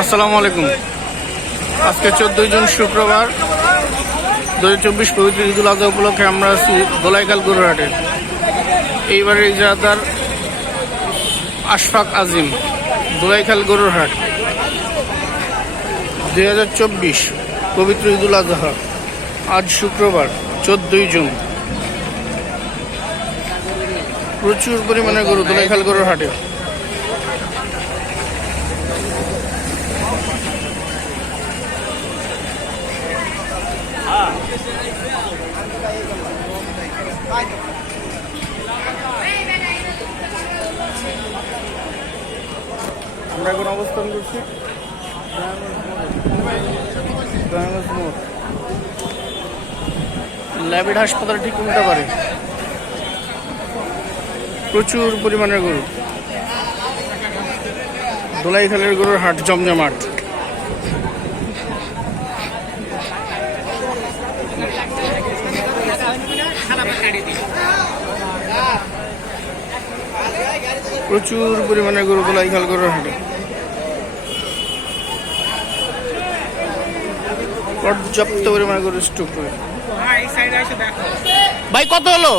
আসসালামু আলাইকুম। আজকে 14 জুন শুক্রবার 2024 পবিত্র ঈদুল আজহা উপলক্ষে আমরা আছি দোলাইখাল গরুরহাটে। এইবারে ইজারাদার আশফাক আজিম, দোলাইখাল গরুরহাট। 2024 পবিত্র ঈদুল আজহা, আজ শুক্রবার 14 জুন। প্রচুর পরিমাণে গরু দোলাইখাল গরুরহাটে। আমরা এখন অবস্থান করছি ল্যাবেড হাসপাতাল ঠিক উল্টা পারে। প্রচুর পরিমাণের গরু, দোলাইখালের গরুর হাট জমজমাট। প্রচুর পরিমাণে গরু দোলাইখাল গরুর হাটে। পর্যাপ্ত পরিমাণে গরু স্টক করে। ভাই কত হলো?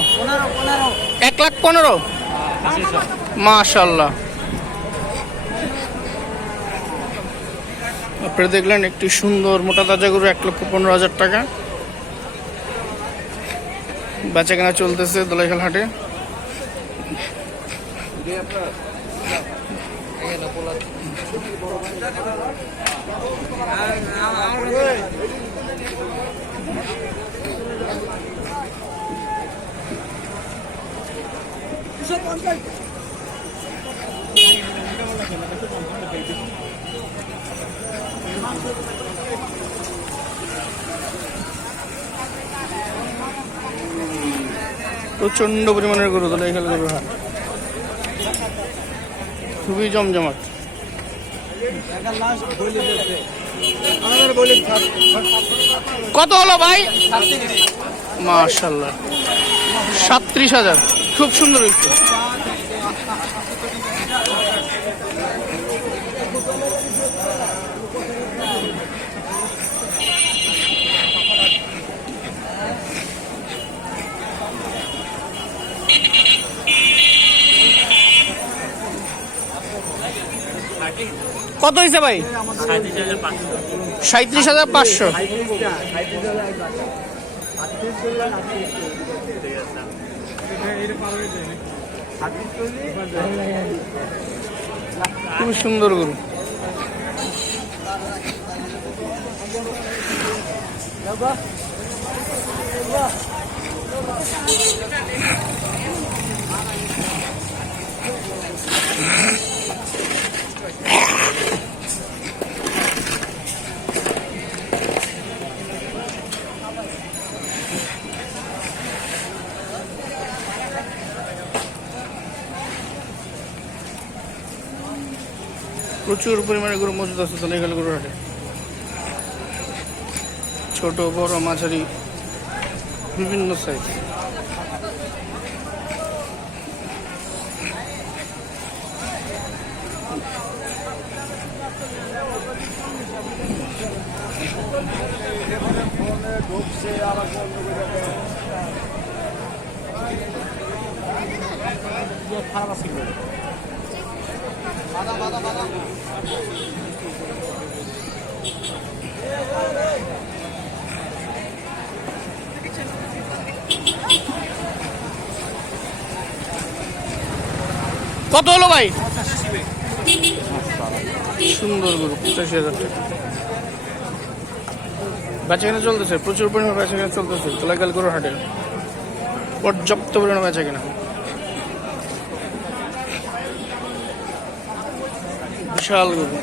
1,15,000। মাশাআল্লাহ। আপনারা দেখলেন একটি সুন্দর মোটা তাজা গরু, 1,15,000 টাকা বেচা কেনা চলতেছে দোলাইখাল হাটে। প্রচন্ড পরিমাণের গরু দোলাইখাল গরুর হাট, খুবই জমজমাট। কত হলো ভাই? মাশাআল্লাহ, 37,000। খুব সুন্দর হয়েছে। কত হয়েছে ভাই? 37,500। খুব সুন্দর গরু। প্রচুর পরিমাণে গরু মজুদ আছে দোলাইখাল গরুর হাটে। ছোট বড় মাঝারি বিভিন্ন সাইজ। কত হলো ভাই? সুন্দর গরু, 85,000 টাকা বেচা কেনা চলতেছে। প্রচুর পরিমাণে বেচা কেনা চলতেছে দোলাইখাল গরুর হাটে। পর্যাপ্ত পরিমাণে বেচা কেনা। বিশাল গরু।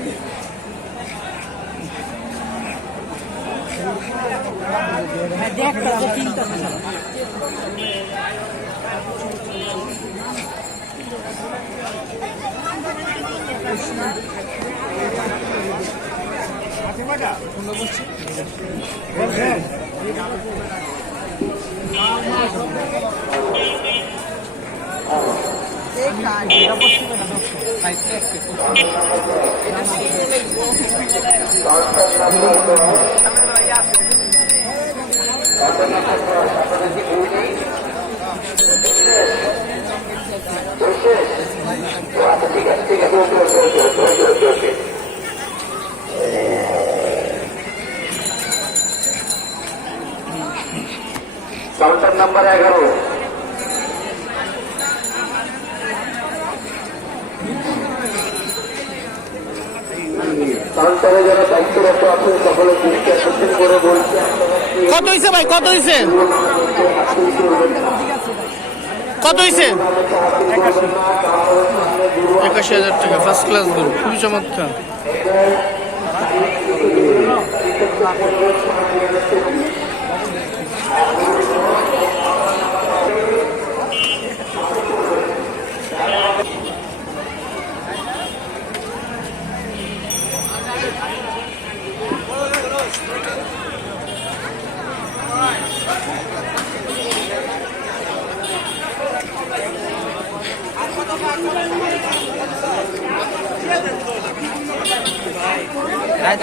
Counter number 11। কাউন্টারে যারা দায়িত্বরত আছে সকলে দৃষ্টি আকর্ষণ করে বলছে কত হয়েছে ভাই, কত হয়েছে, কত হয়েছে? 81,000 টাকা। ফার্স্ট ক্লাস গরু, খুবই চমৎকার। রাইট